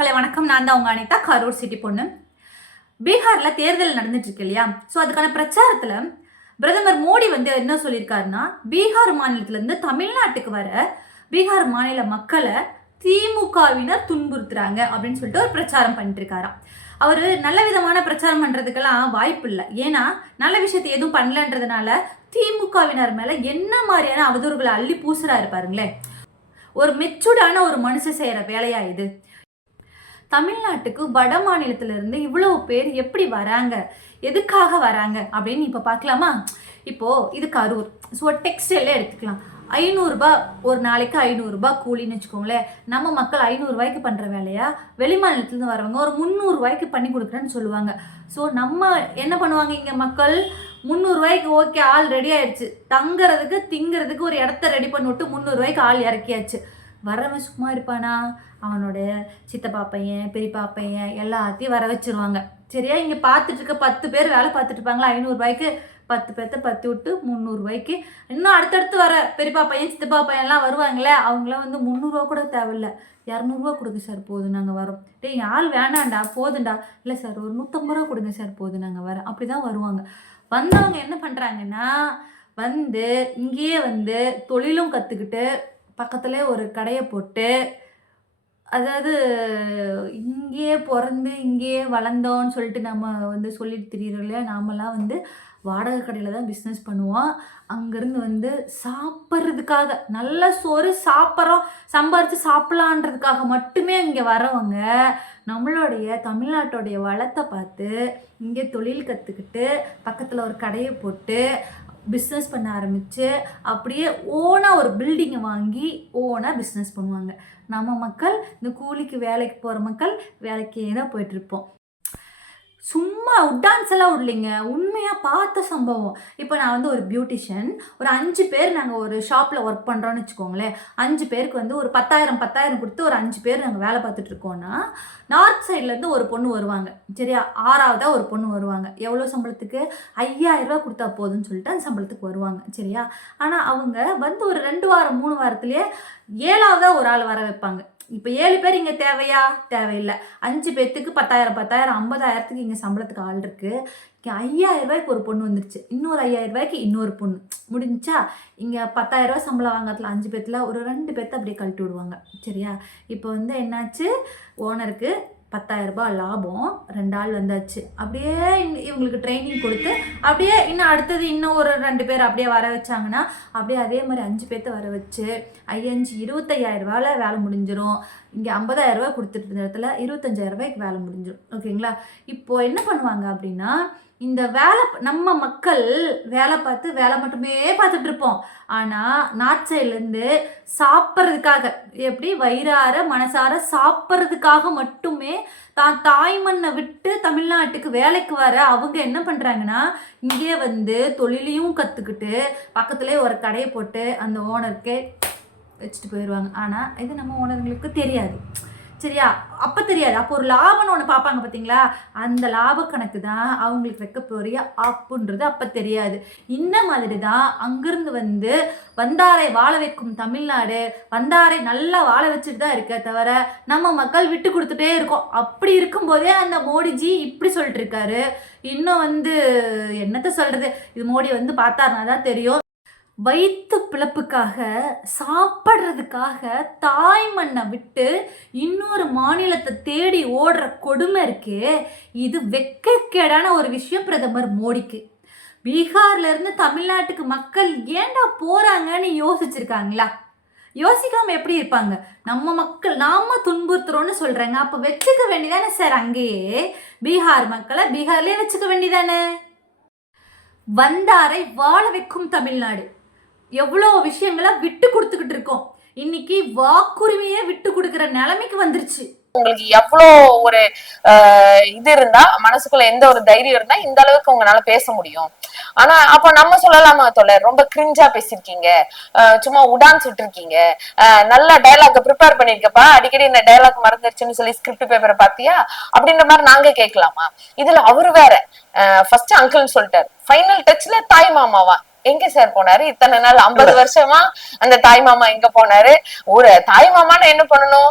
மக்களை வணக்கம். நான் தான் உங்க அனிதா, கரூர் சிட்டி பொண்ணு. பீகார்ல தேர்தல் நடந்துட்டு இருக்கு இல்லையா? ஸோ அதுக்கான பிரச்சாரத்துல பிரதமர் மோடி என்ன சொல்லியிருக்காருன்னா, பீகார் மாநிலத்துல இருந்து தமிழ்நாட்டுக்கு வர பீகார் மாநில மக்களை திமுகவினர் துன்புறுத்துறாங்க அப்படின்னு சொல்லிட்டு ஒரு பிரச்சாரம் பண்ணிட்டு இருக்காராம். அவர் நல்ல விதமான பிரச்சாரம் பண்றதுக்கெல்லாம் வாய்ப்பு இல்லை. ஏன்னா நல்ல விஷயத்தை எதுவும் பண்ணலன்றதுனால திமுகவினர் மேல என்ன மாதிரியான அவதூறுகளை அள்ளி பூசுறாரு பாருங்களேன். ஒரு மெச்சூர்டான ஒரு மனுஷன் செய்யற வேலையா இது? தமிழ்நாட்டுக்கு வட மாநிலத்திலிருந்து இவ்வளவு பேர் எப்படி வராங்க, எதுக்காக வராங்க அப்படின்னு இப்போ பார்க்கலாமா? இப்போது இது கரூர். ஸோ டெக்ஸ்டைலே எடுத்துக்கலாம். 500 ரூபாய் ஒரு நாளைக்கு 500 ரூபாய் கூலின்னு வச்சுக்கோங்களேன். நம்ம மக்கள் 500 ரூபாய்க்கு பண்ணுற வேலையா வெளி மாநிலத்துலேருந்து வரவங்க ஒரு 300 ரூபாய்க்கு பண்ணி கொடுக்குறேன்னு சொல்லுவாங்க. ஸோ நம்ம என்ன பண்ணுவாங்க, இங்கே மக்கள் 300 ரூபாய்க்கு ஓகே, ஆள் ரெடி ஆயிடுச்சு, தங்குறதுக்கு திங்கிறதுக்கு ஒரு இடத்த ரெடி பண்ணி விட்டு 300 ரூபாய்க்கு ஆள் இறக்கியாச்சு. வரவன் சும்மா இருப்பானா? அவனோட சித்தப்பா பையன், பெரியப்பா பையன் எல்லாத்தையும் வர வச்சிருவாங்க. சரியா? இங்கே பார்த்துட்டு இருக்க 10 பேர் வேலை பார்த்துட்டு இருப்பாங்களா? 500 ரூபாய்க்கு 10 பேர்த்த 10 விட்டு 300 ரூபாய்க்கு. இன்னும் அடுத்தடுத்து வர பெரியப்பா பையன், சித்தப்பா பையன்லாம் வருவாங்களே, அவங்களாம் 300 ரூபா கூட தேவையில்லை, 200 ரூபா கொடுங்க சார் போதும் நாங்கள் வரோம். டேய் ஆள் வேணாண்டா போதுண்டா, இல்லை சார் ஒரு 150 ரூபா கொடுங்க சார் போதும் நாங்கள் வரோம். அப்படி தான் வருவாங்க. வந்தவங்க என்ன பண்ணுறாங்கன்னா, இங்கேயே தொழிலும் கற்றுக்கிட்டு பக்கத்துல ஒரு கடையை போட்டு, அதாவது இங்கேயே பிறந்து இங்கேயே வளர்ந்தோன்னு சொல்லிட்டு நம்ம சொல்லிட்டு திரியிறோம் இல்லையா? நாமெல்லாம் வாடகை கடையில் தான் பிஸ்னஸ் பண்ணுவோம். அங்கேருந்து சாப்பிட்றதுக்காக, நல்ல சோறு சாப்பிட்றோம், சம்பாரித்து சாப்பிட்லான்றதுக்காக மட்டுமே இங்கே வரவங்க நம்மளுடைய தமிழ்நாட்டோடைய வளத்தை பார்த்து இங்கே தொழில் கற்றுக்கிட்டு பக்கத்தில் ஒரு கடையை போட்டு பிஸ்னஸ் பண்ண ஆரம்பித்து அப்படியே ஓனாக ஒரு பில்டிங்கை வாங்கி ஓனாக பிஸ்னஸ் பண்ணுவாங்க. நம்ம மக்கள் இந்த கூலிக்கு வேலைக்கு போகிற மக்கள் வேலைக்கே தான் போயிட்டுருப்போம். சும்மா உட்டான்ஸ் எல்லாம் விடலைங்க, உண்மையாக பார்த்த சம்பவம். இப்போ நான் ஒரு பியூட்டிஷியன், ஒரு 5 பேர் நாங்கள் ஒரு ஷாப்பில் ஒர்க் பண்ணுறோன்னு வச்சுக்கோங்களேன். 5 பேருக்கு ஒரு 10,000 கொடுத்து ஒரு 5 பேர் நாங்கள் வேலை பார்த்துட்டு இருக்கோன்னா, நார்த் சைட்லேருந்து ஒரு பொண்ணு வருவாங்க. சரியா? 6ஆவதாக ஒரு பொண்ணு வருவாங்க. எவ்வளோ சம்பளத்துக்கு? 5,000 ரூபா கொடுத்தா போதுன்னு சொல்லிட்டு அந்த சம்பளத்துக்கு வருவாங்க. சரியா? ஆனால் அவங்க ஒரு 2 வாரம் 3 வாரத்துலேயே 7ஆவதாக ஒரு ஆள் வர வைப்பாங்க. இப்போ 7 பேர் இங்கே தேவையா? தேவையில்லை. 5 பேர்த்துக்கு 10,000 50,000த்துக்கு இங்கே சம்பளத்துக்கு ஆள் இருக்குது. இங்கே 5,000 ரூபாய்க்கு ஒரு பொண்ணு வந்துருச்சு, இன்னொரு 5,000 ரூபாய்க்கு இன்னொரு பொண்ணு முடிஞ்சா. இங்கே 10,000 ரூபாய் சம்பளம் வாங்கறதுல 5 பேர்த்தில் ஒரு 2 பேர்த்த அப்படியே கழட்டி விடுவாங்க. சரியா? இப்போ என்னாச்சு, ஓனருக்கு 10,000 ரூபாய் லாபம், 2 ஆள் வந்தாச்சு. அப்படியே இவங்களுக்கு ட்ரைனிங் கொடுத்து அப்படியே இன்னும் அடுத்தது இன்னும் ஒரு 2 பேர் அப்படியே வர வச்சாங்கன்னா, அப்படியே அதே மாதிரி 5 பேர்த்த வர வச்சு 25,000 ரூபாயில் வேலை முடிஞ்சிடும். இங்கே 50,000 ரூபாய் கொடுத்துட்டு இருந்த இடத்துல 25,000 ரூபாய்க்கு வேலை முடிஞ்சிடும். ஓகேங்களா? இப்போது என்ன பண்ணுவாங்க அப்படின்னா, இந்த வேலை நம்ம மக்கள் வேலை மட்டுமே பார்த்துட்டு இருப்போம். ஆனால் நார்த் சைட்லேருந்து சாப்பிட்றதுக்காக, எப்படி வயிறார மனசார சாப்பிட்றதுக்காக மட்டுமே தான் தாய்மண்ணை விட்டு தமிழ்நாட்டுக்கு வேலைக்கு வர அவங்க என்ன பண்ணுறாங்கன்னா, இங்கே தொழிலையும் கற்றுக்கிட்டு பக்கத்துலேயே ஒரு கடையை போட்டு அந்த ஓனருக்கே வச்சுட்டு போயிடுவாங்க. ஆனால் இது நம்ம ஓனர்களுக்கு தெரியாது. சரியா? அப்போ தெரியாது. அப்போ ஒரு லாபம்னு ஒன்று பார்ப்பாங்க பார்த்தீங்களா? அந்த லாப கணக்கு தான் அவங்களுக்கு வைக்க போறிய அப்புன்றது அப்போ தெரியாது. இந்த மாதிரி தான் அங்கிருந்து வந்தாரை வாழ வைக்கும் தமிழ்நாடு, வந்தாரை நல்லா வாழ வச்சுட்டு தான் இருக்க தவிர நம்ம மக்கள் விட்டு கொடுத்துட்டே இருக்கோம். அப்படி இருக்கும்போதே அந்த மோடிஜி இப்படி சொல்லிட்டு இருக்காரு. இன்னும் என்னத்தை சொல்கிறது, இது மோடி பார்த்தாருனா தான் தெரியும். வயிற்று பிழப்புக்காக, சாப்பிட்றதுக்காக தாய்மண்ணை விட்டு இன்னொரு மாநிலத்தை தேடி ஓடுற கொடுமை இருக்கே, இது வெட்கக்கேடான ஒரு விஷயம் பிரதமர் மோடிக்கு. பீகார்லேருந்து தமிழ்நாட்டுக்கு மக்கள் ஏண்டா போகிறாங்கன்னு யோசிச்சிருக்காங்களா? யோசிக்காமல் எப்படி இருப்பாங்க? நம்ம மக்கள் நாம துன்புறுத்துறோன்னு சொல்கிறாங்க. அப்போ வச்சுக்க வேண்டியதானே சார், அங்கேயே பீகார் மக்களை பீகார்லேயே வச்சுக்க வேண்டியதானே? வந்தாரை வாழ வைக்கும் தமிழ்நாடு எவ்வளோ விஷயங்களை விட்டு கொடுத்துக்கிட்டு இருக்கோம். இன்னைக்கு வாக்குரிமையே விட்டு கொடுக்குற நிலைமைக்கு வந்துருச்சு. உங்களுக்கு எவ்வளோ ஒரு இது இருந்தா, மனசுக்குள்ள எந்த ஒரு தைரியம் இருந்தா இந்த அளவுக்கு உங்களால பேச முடியும். ஆனா அப்ப நம்ம சொல்லலாமா தோழர், ரொம்ப கிரிஞ்சா பேசிருக்கீங்க, சும்மா உடான்ஸ் விட்டுருக்கீங்க, நல்ல டைலாக் ப்ரிப்பேர் பண்ணிருக்கப்பா, அடிக்கடி இந்த டைலாக் மறந்துருச்சுன்னு சொல்லி ஸ்கிரிப்ட் பேப்பரை பாத்தியா அப்படின்ற மாதிரி நாங்க கேட்கலாமா? இதுல அவரு வேற ஃபர்ஸ்ட் அங்கிள்னு சொல்லிட்டாரு, ஃபைனல் டச்ல தாய் மாமாவா எங்க சார் போனாரு இத்தனை நாள்? 50 வருஷமா அந்த தாய் மாமா எங்க போனாரு? ஒரு தாய் மாமான்னு என்ன பண்ணணும்?